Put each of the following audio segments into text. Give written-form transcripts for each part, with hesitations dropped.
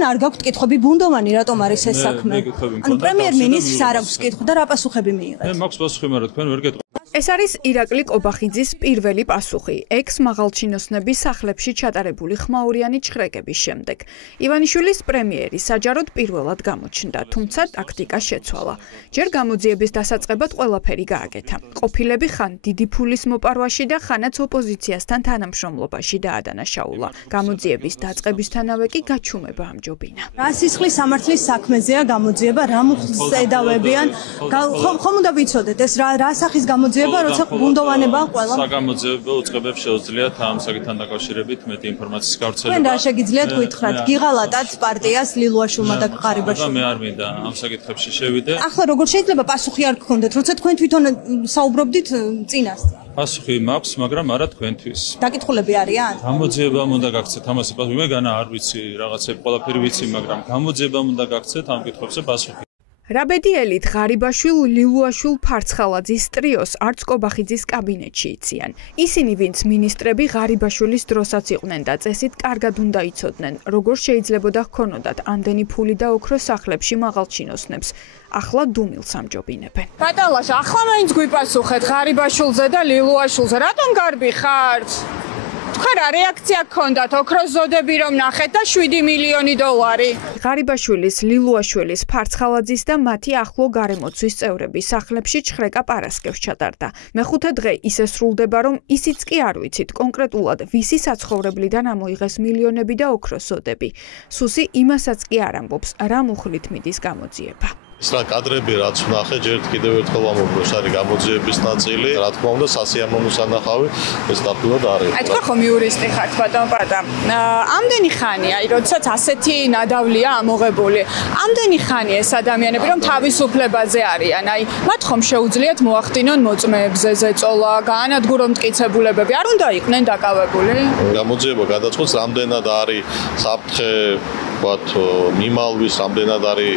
თქვენ არ გაქვთ კითხვები ბუნდოვანი რატომ არის ეს საქმე? ანუ პრემიერ-მინისტრს არ აქვს კითხვა და რა პასუხები მიიღეთ? მე მაქვს პასუხი, მაგრამ თქვენ ვერ გეტყვით. ეს არის ირაკლი კობახიძის პირველი პასუხი ექს-მაღალჩინოსნების სახლებში ჩატარებული ხმაურიანი ჩხრეკების შემდეგ. ივანიშვილის პრემიერი საჯაროდ პირველად გამოჩნდა, თუმცა ტაქტიკა შეცვალა. ჯერ გამოძიების დასაწყებად ყველაფერი გააკეთა. ყოფილები ხან დიდი ფულის მოპარვაში და ხანაც ოპოზიციასთან თანამშრომლობაში დაადანაშაულა. გამოძიების დაწყებისთანავე კი გაჩუმება ამჯობინა. რა სისხლის სამართლის საქმეზეა გამოძიება, რა მუხლს ედავებიან? ხომ უნდა ვიცოდეთ ეს რა სახის გამოძიება როცა ბუნდოვანებაა ყველა. საგამოძიებო უწყებებს შეუძლიათ ამ საკითხთან დაკავშირებით მეტი ინფორმაციის გავრცელება. თქვენ რა შეგიძლიათ გითხრათ? გიღალატათ პარტიას ლილუაშვილმა და ღარიბაშვილმა. მე არ მინდა ამ საკითხებში შევიდე. ახლა როგორ შეიძლება პასუხი არ გქონდეთ, როცა თქვენ თვითონ საუბრობდით წინასწარ? პასუხი მაქვს, მაგრამ არა თქვენთვის. დაკითხულები არიან? გამოძიებამ უნდა გაქცეთ ამაზე პასუხი. მე განა არ ვიცი, რაღაცები ყველაფერი ვიცი, მაგრამ გამოძიებამ უნდა გაქცეთ ამ კითხვებზე პასუხი. რაბედიელით ღარიბაშვილ ლილუაშვილ ფარცხალაძის ტრიოს არც კობახიძის კაბინეტში იციან. ისინი, ვინც მინისტრები ღარიბაშვილის დროსაც იყვნენ და წესით კარგად უნდა იცოდნენ, როგორ შეიძლებოდა ჰქონოდათ ამდენი ფული და ოქრო სახლებში მაღალჩინოსნებს. ახლა დუმილს ამჯობინებენ. ბატალაშა, ახლა მაინც გვიპასუხეთ ღარიბაშვილზე და ლილუაშვილზე, რატომ გარბი ხართ? თქვენ რა რეაქცია გქონდათ ოქროს ზოდები რომ ნახეთ და 7 მილიონი დოლარი? ღარიბაშვილის, ლილუაშვილის, ფარცხალაძის და მათი ახლო გარემოცვის წევრების სახლებში ჩხრეკა პარასკევს ჩატარდა. მეხუთე დღე ისე სრულდება, რომ ისიც კი არ ვიცით კონკრეტულად ვისი საცხოვრებლიდან ამოიღეს მილიონები და ოქროს ზოდები. სუსი იმასაც კი არ ამბობს, რა მუხლით მიდის გამოძიება. ეს რა კადრები რაც ვნახე, ჯერ კიდევ ერთხელ ვამბობ, ეს არის გამოძიების ნაწილი. რა თქმა უნდა, სასიამოვნო სანახავი ეს ნამდვილად არის. აი თქვენ ხომ იურისტი ხართ, ბატონ პატა. ამდენი ხანია, აი როდესაც ასეთი ნადავლია ამოღებული. ამდენი ხანია ეს ადამიანები, რომ თავისუფლებაზე არიან. აი მათ ხომ შეუძლიათ მოახდინონ მოწმეებზე ზეწოლა, გაანადგურონ მტკიცებულებები. არ უნდა იყვნენ დაკავებული? გამოძიება გადაწყვეტს, რამდენად არის საფრთხე, ვთქვათ, მიმალვის, რამდენად არის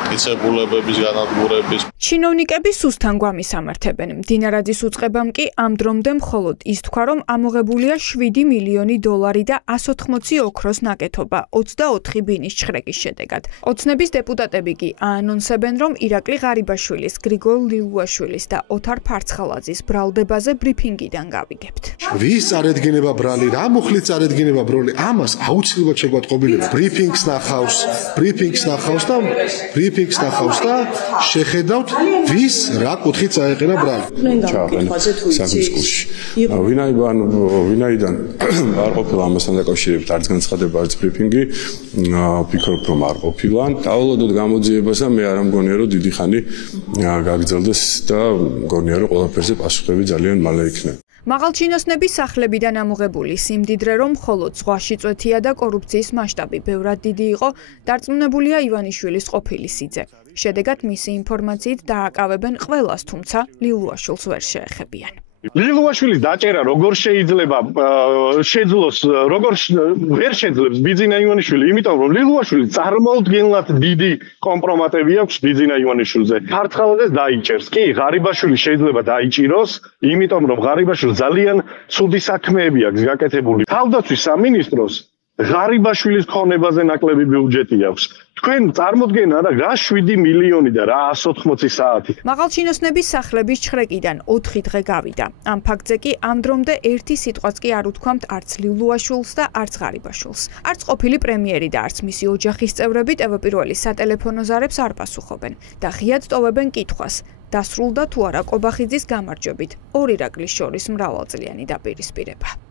მტკიცებულებების განადგურების. ჩინოვნიკები სუსთან გვამისამართებენ. დინარაძის უწყებამ კი ამ დრომდე მხოლოდ ის თქვა, რომ ამოღებულია 7 მილიონი დოლარი და 180 ოქროს ნაკეთობა 24 ბინის ჩხრეკის შედეგად. ოცნების დეპუტატები კი აანონსებენ, რომ ირაკლი ღარიბაშვილის, გრიგოლ ლილუაშვილის და ოთარ ფარცხალაძის ბრალდებაზე ბრიფინგიდან გავიგებთ. ვის წარედგინება ბრალი, რა მუხლით წარედგინება ბრალი, ამას აუცილებლად შეგვატყობილება. ბრიფინგს ნახავს და შეხედავთ ვის რა კუთხით წაეყენა ბრალი. ვინაიდან არ ყოფილა ამასთან დაკავშირებით არც განცხადება, არც ბრიფინგი, ვფიქრობ, რომ არ ყოფილა. დავალოდოთ გამოძიებას და მე არ მგონია, რომ დიდი ხანი გაგრძელდეს და მგონია, რომ ყველაფერზე პასუხები ძალიან მალე იქნება. მაღალჩინოსნების სახლებიდან ამოღებული სიმდიდრე, რომ მხოლოდ ზღვაში წვეთია და კორუფციის მასშტაბი ბევრად დიდი იყო, დარწმუნებულია ივანიშვილის ყოფილი სიძე. შედეგად მისი ინფორმაციით დააკავებენ ყველას, თუმცა ლილუაშვილს ვერ შეეხებიან. ლილუაშვილის დაჭერა როგორ შეიძლება შეძლოს, ვერ შეძლებს ბიძინა ივანიშვილი, იმიტომ რომ ლილუაშვილი წარმოუდგენლად დიდი კომპრომატები აქვს ბიძინა ივანიშვილზე. ფარცხალაძეს დაიჭერს. კი, ღარიბაშვილი შეიძლება დაიჭიროს, იმიტომ რომ ღარიბაშვილს ძალიან ცუდი საქმეები აქვს გაკეთებული. თავდაცვის სამინისტროს ღარიბაშვილის ქონებაზე ნაკლები ბიუჯეტი აქვს. თქვენ წარმოდგენ არა რა 7 მილიონი და რა 180 საათი. მაღალჩინოსნების სახლების ჩხრეკიდან 4 დღე გავიდა. ამ ფაქტზე კი ამ დრომდე ერთი სიტყვაც კი არ უთქვამთ არც ლილუაშვილს და არც ღარიბაშვილს. არც ყოფილი პრემიერი და არც მისი ოჯახის წევრები ტელეპირველის სატელეფონო ზარებს არ პასუხობენ და ღიად ტოვებენ კითხვას. დასრულდა თუ არა კობახიძის გამარჯვებით ორ ირაკლის შორის მრავალწლიანი დაპირისპირება.